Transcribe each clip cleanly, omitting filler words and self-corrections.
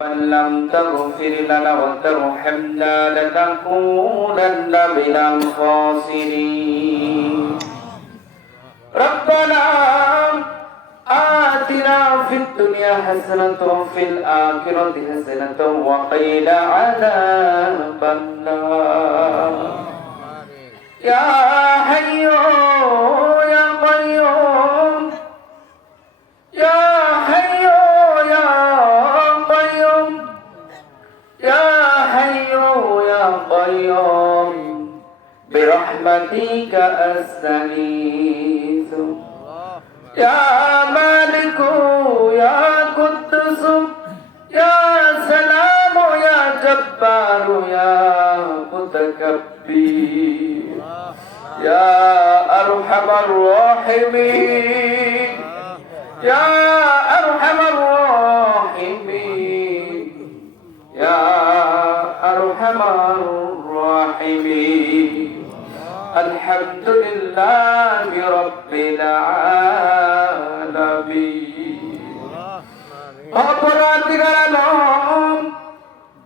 من لم تغفر لنا وترحمنا لنكونن من الخاسرين ربنا آتنا في الدنيا حسنة وفي الآخرة حسنة وقنا عذاب النار يا حي يا قيوم يا حي يا قيوم يا حي يا قيوم برحمتك أستغيث يا مالك يا قدوس يا سلام يا جبار يا متكبر يا أرحم الراحمين يا أرحم الراحمين يا أرحم الراحمين الحمد لله رب العالمين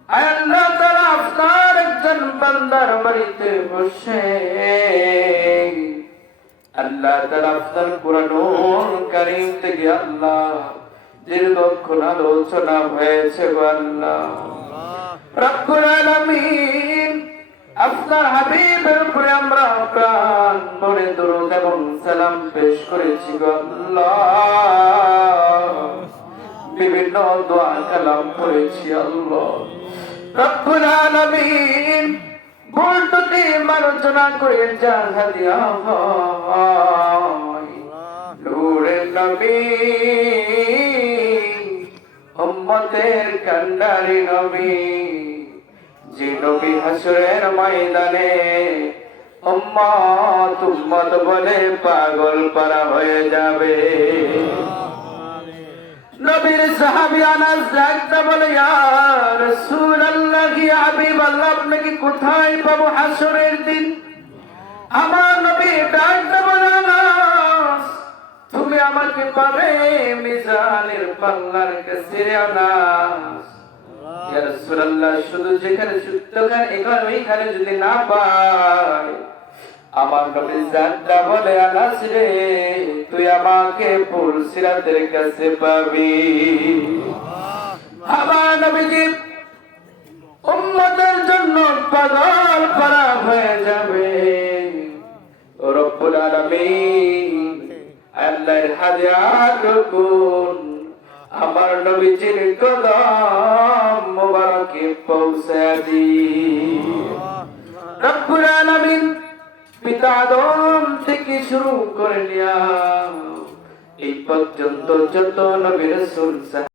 আল্লাহ তাআলা আপনার একজন বান্দার বাড়িতে বসে আল্লাহ তাআলা আপনার কুরআনুল কারীম থেকে আল্লাহ দীর্ঘক্ষণ আলোচনা হয়েছে গো আল্লাহ রব্বুল আলামিন আপনার হাবিবের উপরে আমরা প্রাণ ভরে দরুদ এবং সালাম পেশ করেছি গো আল্লাহ বিভিন্ন দোয়া কালাম করেছি আল্লাহ রব্বুল আলামিন ভুল ত্রুটি মার্জনা করে জানা দিয়া হয় নূরে নবী উম্মতের কান্ডারি নবী যে নবী হাসরের ময়দানে উম্মত উম্মত বলে পাগল পারা হয়ে যাবে নবীর সাহাবী আনাস ডাকতে বলে ইয়া রাসূলুল্লাহ ইয়া হাবিবাল্লাহ আপনাকে কোথায় পাবো হাসরের দিন আমার নবী ডাকতে বলে আনাস তুমি আমাকে পাবে মিজানের পাল্লার কাছে আনাস ইয়া রাসূলুল্লাহ শুধু যেখানে সত্যকার এখানে যদি না পাই আমার নবী জানতা বলে আনাস রে তুই আমাকে পুলসিরাতের কাছে পাবি আমার নবীজি উম্মতের জন্য পাগল পারা হয়ে যাবে রব্বুল আলামিন আল্লাহর হাজার গুণ আমার নবীজির কদম মোবারকে পৌঁছে দি রব্বুল আলামিন পিতা আদম থেকে শুরু করে নিয়া এই পর্যন্ত যত নবী রাসূল